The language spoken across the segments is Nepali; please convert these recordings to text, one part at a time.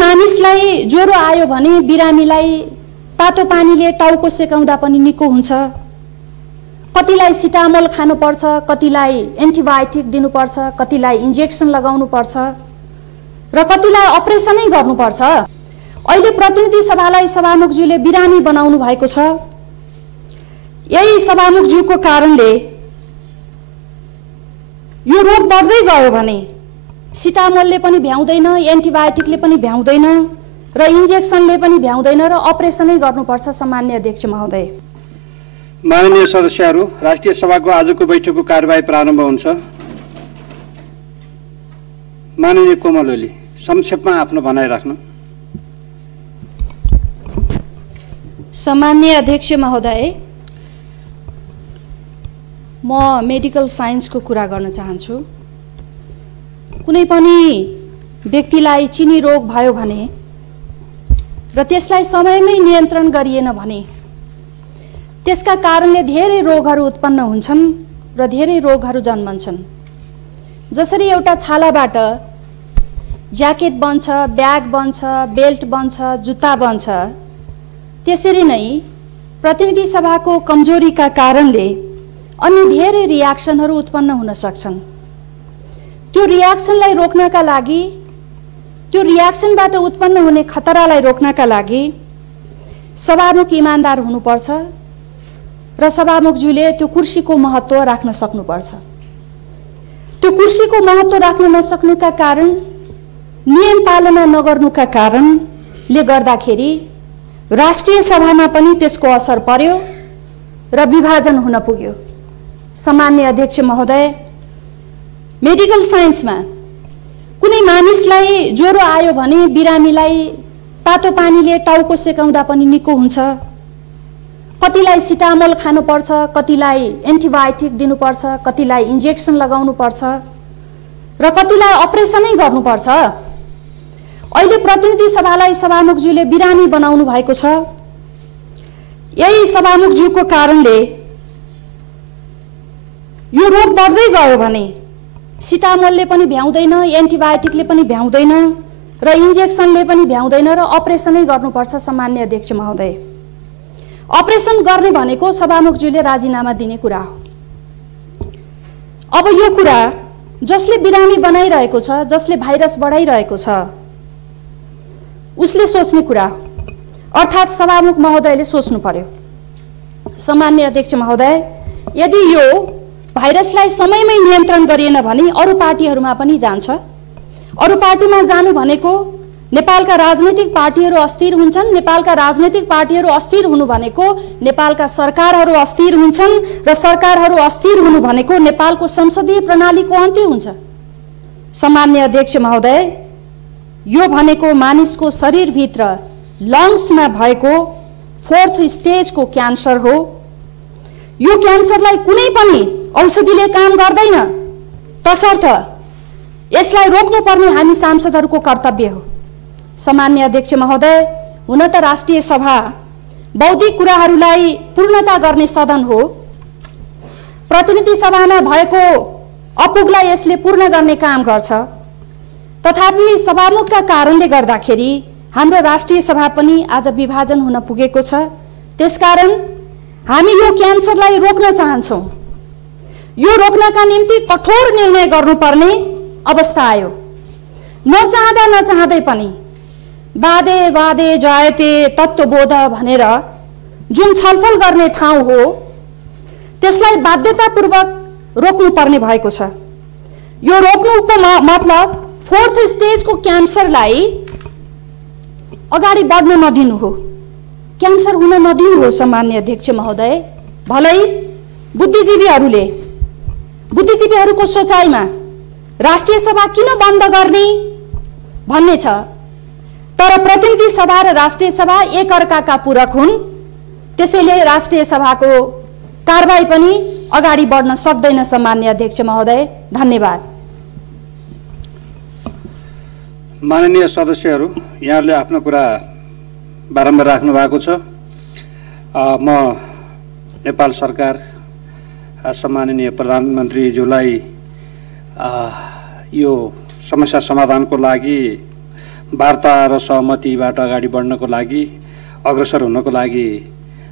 मानिसलाई ज्वरो आयो भने बिरामीलाई तातो पानीले टाउको सेकाउँदा पनि निको हुन्छ। कतिलाई सिटामोल खानुपर्छ, कतिलाई एन्टिबायोटिक दिनुपर्छ, कतिलाई इन्जेक्सन लगाउनु पर्छ र कतिलाई अपरेसनै गर्नुपर्छ। अहिले प्रतिनिधि सभालाई सभामुखज्यूले बिरामी बनाउनु भएको छ। यही सभामुखज्यूको कारणले यो रोग बढ्दै गयो भने सिटामोलले पनि भ्याउँदैन, एन्टिबायोटिकले पनि भ्याउँदैन र इन्जेक्सनले पनि भ्याउँदैन र अपरेसनै गर्नुपर्छ। सम्माननीय अध्यक्ष महोदय, माननीय सदस्यहरू, राष्ट्रिय सभाको आजको बैठकको कार्यवाही प्रारम्भ हुन्छ। माननीय कोमल ओली, संक्षेपमा आफ्नो भनाइ राख्नु। सम्माननीय अध्यक्ष महोदय, म मेडिकल साइन्सको कुरा गर्न चाहन्छु। कुनै पनि व्यक्तिलाई चिनी रोग भयो भने र त्यसलाई समयमै नियन्त्रण गरिएन भने त्यसका कारणले धेरै रोगहरू उत्पन्न हुन्छन् र धेरै रोगहरू जन्मन्छन्। जसरी एउटा छालाबाट ज्याकेट बन्छ, ब्याग बन्छ, बेल्ट बन्छ, जुत्ता बन्छ, त्यसरी नै प्रतिनिधि सभाको कमजोरीका कारणले अन्य धेरै रियाक्सनहरू उत्पन्न हुन सक्छन्। त्यो रियाक्सनलाई रोक्नका लागि, त्यो रियाक्सनबाट उत्पन्न हुने खतरालाई रोक्नका लागि सभामुख इमानदार हुनुपर्छ र सभामुखज्यूले त्यो कुर्सीको महत्त्व राख्न सक्नुपर्छ। त्यो कुर्सीको महत्त्व राख्न नसक्नुका कारण, नियम पालना नगर्नुका कारणले गर्दाखेरि राष्ट्रिय सभामा पनि त्यसको असर पर्यो र विभाजन हुन पुग्यो। सम्माननीय अध्यक्ष महोदय, मेडिकल साइन्समा कुनै मानिसलाई ज्वरो आयो भने बिरामीलाई तातो पानीले टाउको सेकाउँदा पनि निको हुन्छ। कतिलाई सिटामोल खानुपर्छ, कतिलाई एन्टिबायोटिक दिनुपर्छ, कतिलाई इन्जेक्सन लगाउनु पर्छ र कतिलाई अपरेसनै गर्नुपर्छ। अहिले प्रतिनिधि सभालाई सभामुखज्यूले बिरामी बनाउनु भएको छ। यही सभामुखज्यूको कारणले यो रोग बढ्दै गयो भने सिटामोलले पनि भ्याउँदैन, एन्टिबायोटिकले पनि भ्याउँदैन र इन्जेक्सनले पनि भ्याउँदैन र अपरेसनै गर्नुपर्छ। सम्माननीय अध्यक्ष महोदय, अपरेसन गर्ने भनेको सभामुखज्यूले राजीनामा दिने कुरा हो। अब यो कुरा जसले बिरामी बनाइरहेको छ, जसले भाइरस बढाइरहेको छ, उसले सोच्ने कुरा हो, अर्थात् सभामुख महोदयले सोच्नु पर्यो। सम्माननीय अध्यक्ष महोदय, यदि यो भाइरसलाई समयमै नियन्त्रण गरिएन भने अरू पार्टीहरूमा पनि जान्छ। अरू पार्टीमा जानु भनेको नेपालका राजनीतिक पार्टीहरू अस्थिर हुन्छन्। नेपालका राजनीतिक पार्टीहरू अस्थिर हुनु भनेको नेपालका सरकारहरू अस्थिर हुन्छन् र सरकारहरू अस्थिर हुनु भनेको नेपालको संसदीय प्रणालीको अन्त्य हुन्छ। सम्माननीय अध्यक्ष महोदय, यो भनेको मानिसको शरीरभित्र लङ्समा भएको 4th स्टेजको क्यान्सर हो। यो क्यान्सरलाई कुनै पनि औषधिले काम गर्दैन, तसर्थ यसलाई रोक्नुपर्ने हामी सांसदहरूको कर्तव्य हो। सम्माननीय अध्यक्ष महोदय, हुन त राष्ट्रिय सभा बौद्धिक कुराहरूलाई पूर्णता गर्ने सदन हो। प्रतिनिधि सभामा भएको अपुगलाई यसले पूर्ण गर्ने काम गर्छ। तथापि सभामुखका कारणले गर्दाखेरि हाम्रो राष्ट्रिय सभा पनि आज विभाजन हुन पुगेको छ। त्यसकारण हामी यो क्यान्सरलाई रोक्न चाहन्छौँ। यो रोक्नका निम्ति कठोर निर्णय गर्नुपर्ने अवस्था आयो। नचाहँदा नचाहँदै पनि वादे वादे जायते तत्त्वबोध भनेर जुन छलफल गर्ने ठाउँ हो, त्यसलाई बाध्यतापूर्वक रोक्नुपर्ने भएको छ। यो रोक्नुको मतलब 4th स्टेजको क्यान्सरलाई अगाडि बढ्न नदिनु हो, क्यान्सर हुन नदिनु हो। सम्माननीय अध्यक्ष महोदय, भलै बुद्धिजीवीहरूको सोचाइमा राष्ट्रिय सभा किन बन्द गर्ने भन्ने छ, तर प्रतिनिधि सभा र राष्ट्रिय सभा एक अर्काका पूरक हुन्। त्यसैले राष्ट्रिय सभाको कारबाही पनि अगाडि बढ्न सक्दैन। सम्माननीय अध्यक्ष महोदय, धन्यवाद। माननीय सदस्यहरू, यहाँहरूले आफ्नो कुरा बारम्बार राख्नु भएको छ। म नेपाल सरकार सम्माननीय प्रधानमन्त्रीज्यूलाई यो समस्या समाधानको लागि वार्ता र सहमतिबाट अगाडि बढ्नको लागि अग्रसर हुनको लागि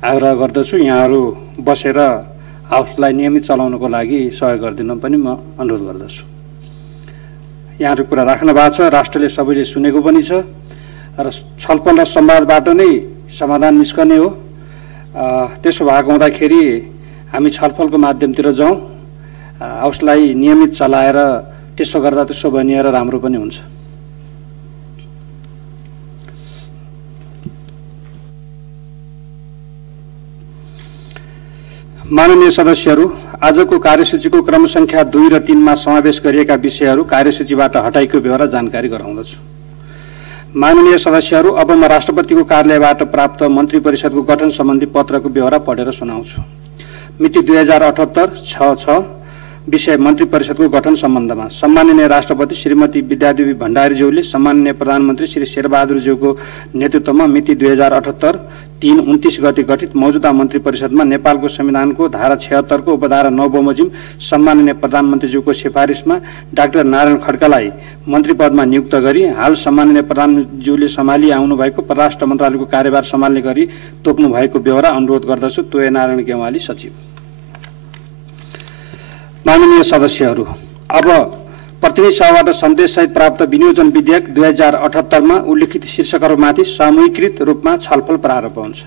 आग्रह गर्दछु। यहाँहरू बसेर हाउसलाई नियमित चलाउनको लागि सहयोग गरिदिन पनि म अनुरोध गर्दछु। यहाँहरू कुरा राख्नु भएको छ, राष्ट्रले सबैले सुनेको पनि छ र छलफल र संवादबाट नै समाधान निस्कने हो। त्यसो भएको हुँदाखेरि हामी छलफलको माध्यमतिर जाउँ, हाउसलाई नियमित चलाएर त्यसो गर्दा त्यसो बनिएर राम्रो पनि हुन्छ। माननीय सदस्यहरू, आजको कार्यसूचीको क्रम संख्या 2 र 3 मा समावेश गरिएका विषयहरू कार्यसूचीबाट हटाइएको बेहोरा जानकारी गराउँदछु। माननीय सदस्यहरू, अब म राष्ट्रपतिको कार्यालयबाट प्राप्त मन्त्री परिषदको गठन सम्बन्धी पत्रको बेहोरा पढेर सुनाउँछु। मिति 2078-66 विषय मन्त्री परिषदको गठन सम्बन्धमा सम्माननीय राष्ट्रपति श्रीमती विद्यादेवी भण्डारीज्यूले सम्माननीय प्रधानमन्त्री श्री शेरबहादुरज्यूको नेतृत्वमा मिति 2078-3-29 गते गठित मौजूदा मन्त्री परिषदमा नेपालको संविधानको धारा 76 को उपधारा 9 बमोजिम सम्माननीय प्रधानमन्त्रीज्यूको सिफारिसमा डाक्टर नारायण खड्कालाई मन्त्री पदमा नियुक्त गरी हाल सम्माननीय प्रधानमन्त्रीज्यूले सम्हाली आउनु भएको परराष्ट्र मन्त्रालयको कार्यभार सम्हाल्ने गरी तोक्नु भएको बेहोरा अनुरोध गर्दछु। तोय नारायण गेवाली, सचिव। माननीय सदस्यहरू, अब प्रतिनिधि सभाबाट सन्देशसहित प्राप्त विनियोजन विधेयक 2078 मा उल्लेखित शीर्षकहरूमाथि सामूहिकृत रूपमा छलफल प्रारम्भ हुन्छ।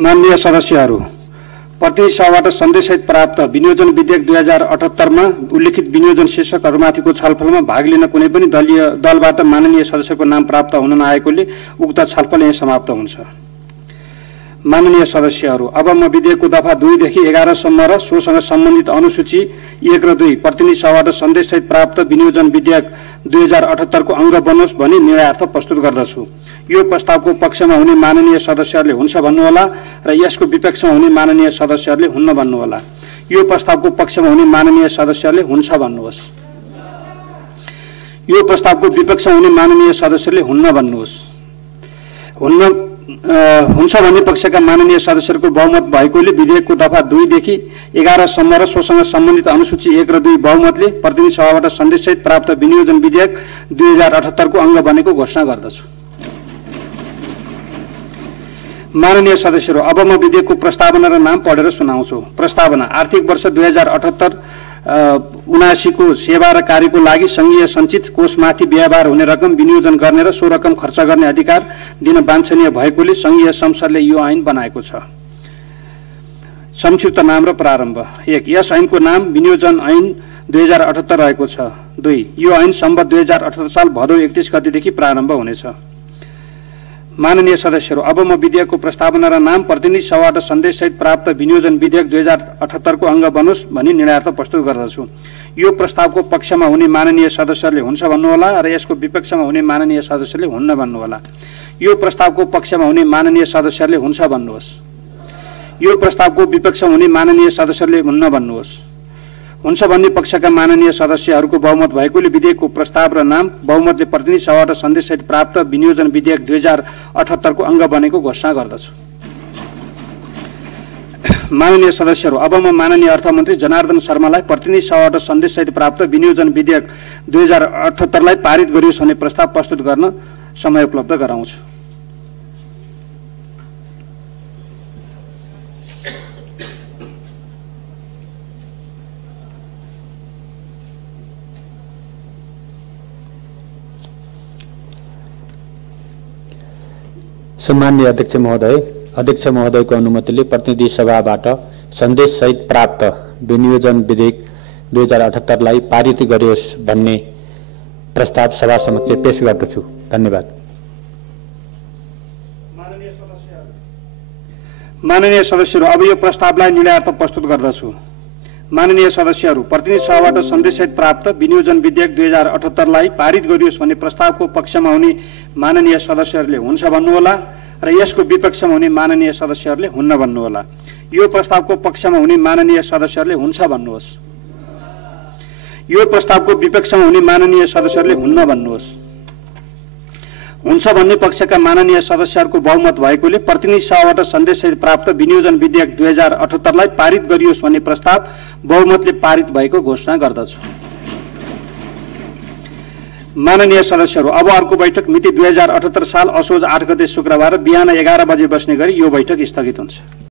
माननीय सदस्यहरू, प्रतिनिधि सभाबाट सन्देशसहित प्राप्त विनियोजन विधेयक 2078 मा उल्लेखित विनियोजन शीर्षकहरूमाथिको छलफलमा भाग लिन कुनै पनि दलबाट माननीय सदस्यको नाम प्राप्त हुन नआएकोले उक्त छलफल यही समाप्त हुन्छ। माननीय सदस्यहरू, अब म विधेयकको दफा 2 देखि 11 सम्म र सोसँग सम्बन्धित अनुसूची 1 र 2 प्रतिनिधि सभाबाट सन्देशसहित प्राप्त विनियोजन विधेयक 2078 को अंग बनोस् भनी निर्णयार्थ प्रस्तुत गर्दछु। यो प्रस्तावको पक्षमा हुने माननीय सदस्यहरूले हुन्छ भन्नुहोला र यसको विपक्षमा हुने माननीय सदस्यहरूले हुन्न भन्नुहोला। यो प्रस्तावको पक्षमा हुने माननीय सदस्यहरूले हुन्छ भन्नुहोस्। यो प्रस्तावको विपक्षमा हुने माननीय सदस्यहरूले हुन्न भन्नुहोस्। हुन्छ भन्ने पक्षका माननीय सदस्यहरूको बहुमत भएकोले विधेयकको दफा 2 देखि 11 सम्म र सोसँग सम्बन्धित अनुसूची 1 र 2 बहुमतले प्रतिनिधि सभाबाट सन्देशसहित प्राप्त विनियोजन विधेयक 2078 को अंग बनेको घोषणा गर्दछु। माननीय सदस्यहरू, अब म विधेयकको प्रस्तावना र नाम पढेर सुनाउँछु। प्रस्तावना: आर्थिक वर्ष 2078-79 को सेवा र कार्यको लागि संघीय सञ्चित कोषमाथि व्यवहार हुने रकम विनियोजन गर्ने र सो रकम खर्च गर्ने अधिकार दिन वाञ्छनीय भएकोले संघीय संसदले यो ऐन बनाएको छ। संक्षिप्त नाम र प्रारम्भ: 1. यस ऐनको नाम विनियोजन ऐन 2078 रहेको छ। 2. यो ऐन सम्बत 2078 साल भदौ 31 गतेदेखि प्रारम्भ हुनेछ। माननीय सदस्यहरू, अब म विधेयकको प्रस्तावना र नाम प्रतिनिधि सभाबाट सन्देशसहित प्राप्त विनियोजन विधेयक 2078 को अंग बनोस् भनी निर्णयार्थ प्रस्तुत गर्दछु। यो प्रस्तावको पक्षमा हुने माननीय सदस्यहरूले हुन्छ भन्नुहोला र यसको विपक्षमा हुने माननीय सदस्यहरूले हुन्न भन्नुहोला। यो प्रस्तावको पक्षमा हुने माननीय सदस्यहरूले हुन्छ भन्नुहोस्। यो प्रस्तावको विपक्षमा हुने माननीय सदस्यहरूले हुन्न भन्नुहोस्। हुन्छ भन्ने पक्षका माननीय सदस्यहरूको बहुमत भएकोले विधेयकको प्रस्ताव र नाम बहुमतले प्रतिनिधि सभाबाट सन्देशसहित प्राप्त विनियोजन विधेयक 2078 को अंग बनेको घोषणा गर्दछु। माननीय सदस्यहरू, अब म माननीय अर्थमन्त्री जनार्दन शर्मालाई प्रतिनिधि सभाबाट सन्देशसहित प्राप्त विनियोजन विधेयक 2078 लाई पारित गरियोस् भन्ने प्रस्ताव प्रस्तुत गर्न समय उपलब्ध गराउँछु। सम्माननीय अध्यक्ष महोदयको अनुमतिले प्रतिनिधि सभाबाट सन्देशसहित प्राप्त विनियोजन विधेयक 2078 लाई पारित गरियोस् भन्ने प्रस्ताव सभा समक्ष पेश गर्दछु। धन्यवाद। माननीय सदस्यहरू, अब यो प्रस्तावलाई निर्णयार्थ प्रस्तुत गर्दछु। माननीय सदस्यहरू, प्रतिनिधि सभाबाट सन्देशसहित प्राप्त विनियोजन विधेयक 2078 लाई पारित गरियोस् भन्ने प्रस्तावको पक्षमा हुने माननीय सदस्यहरूले हुन्छ भन्नुहोला र यसको विपक्षमा हुने माननीय सदस्यहरूले हुन्न भन्नुहोला। यो प्रस्तावको पक्षमा हुने माननीय सदस्यहरूले हुन्छ भन्नुहोस्। यो प्रस्तावको विपक्षमा हुने माननीय सदस्यहरूले हुन्न भन्नुहोस्। हुन्छ भन्ने पक्षका माननीय सदस्यहरूको बहुमत भएकोले प्रतिनिधि सभाबाट सन्देशसहित प्राप्त विनियोजन विधेयक 2078 लाई पारित गरियोस् भन्ने प्रस्ताव बहुमतले पारित भएको घोषणा गर्दछु। माननीय सदस्यहरू, अब अर्को बैठक मिति 2078 साल असोज 8 गते शुक्रबार बिहान 11 बजे बस्ने गरी यो बैठक स्थगित हुन्छ।